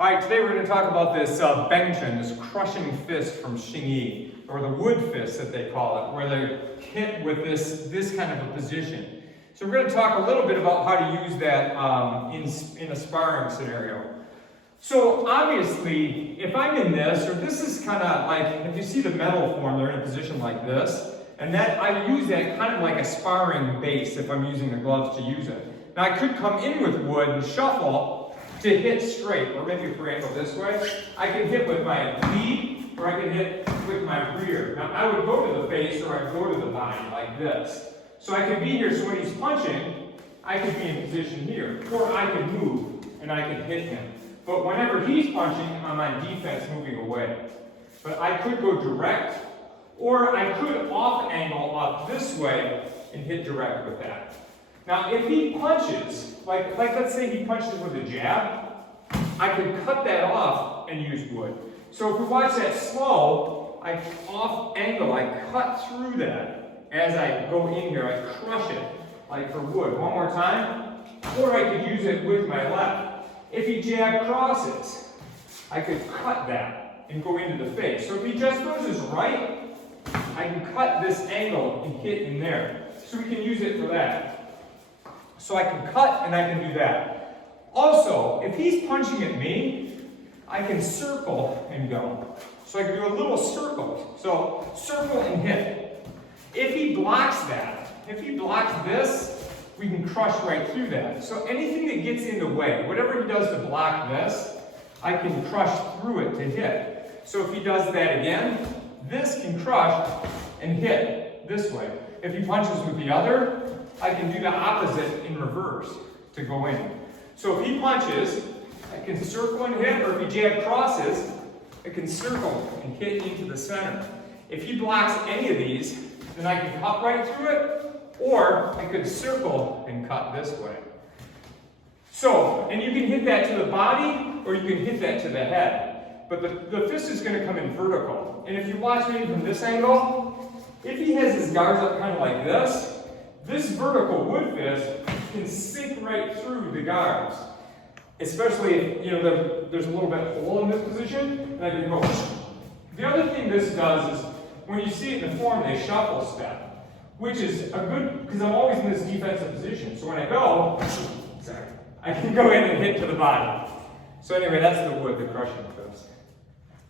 All right, today we're going to talk about this Beng, this crushing fist from Hsing-I, or the wood fist that they call it, where they're hit with this kind of a position. So we're going to talk a little bit about how to use that in a sparring scenario. So obviously, if I'm in this, or this is kind of like, if you see the metal form, they're in a position like this, and that I use that kind of like a sparring base if I'm using the gloves to use it. Now I could come in with wood and shuffle to hit straight, or maybe if we angle this way, I can hit with my lead, or I can hit with my rear. Now I would go to the face, or I'd go to the body like this. So I could be here, so when he's punching, I could be in position here, or I could move, and I could hit him. But whenever he's punching, I'm on defense moving away. But I could go direct, or I could off angle up this way and hit direct with that. Now if he punches, like let's say he punches with a jab, I could cut that off and use wood. So if we watch that slow, I off angle, I cut through that. As I go in here, I crush it, like for wood. One more time. Or I could use it with my left. If he jab crosses, I could cut that and go into the face. So if he just goes his right, I can cut this angle and hit in there. So we can use it for that. So I can cut and I can do that. Also, if he's punching at me, I can circle and go. So I can do a little circle. So circle and hit. If he blocks that, if he blocks this, we can crush right through that. So anything that gets in the way, whatever he does to block this, I can crush through it to hit. So if he does that again, this can crush and hit this way. If he punches with the other, I can do the opposite in reverse to go in. So if he punches, I can circle and hit, or if he jab crosses, I can circle and hit into the center. If he blocks any of these, then I can cut right through it, or I could circle and cut this way. So, and you can hit that to the body, or you can hit that to the head. But the fist is going to come in vertical. And if you watch me from this angle, if he has his guards up kind of like this vertical wood fist can sink right through the guards. Especially if there's a little bit of hole in this position, and I can go. The other thing this does is, when you see it in the form, they shuffle step, which is a good, because I'm always in this defensive position. So when I go, I can go in and hit to the body. So anyway, that's the wood, the crushing fist.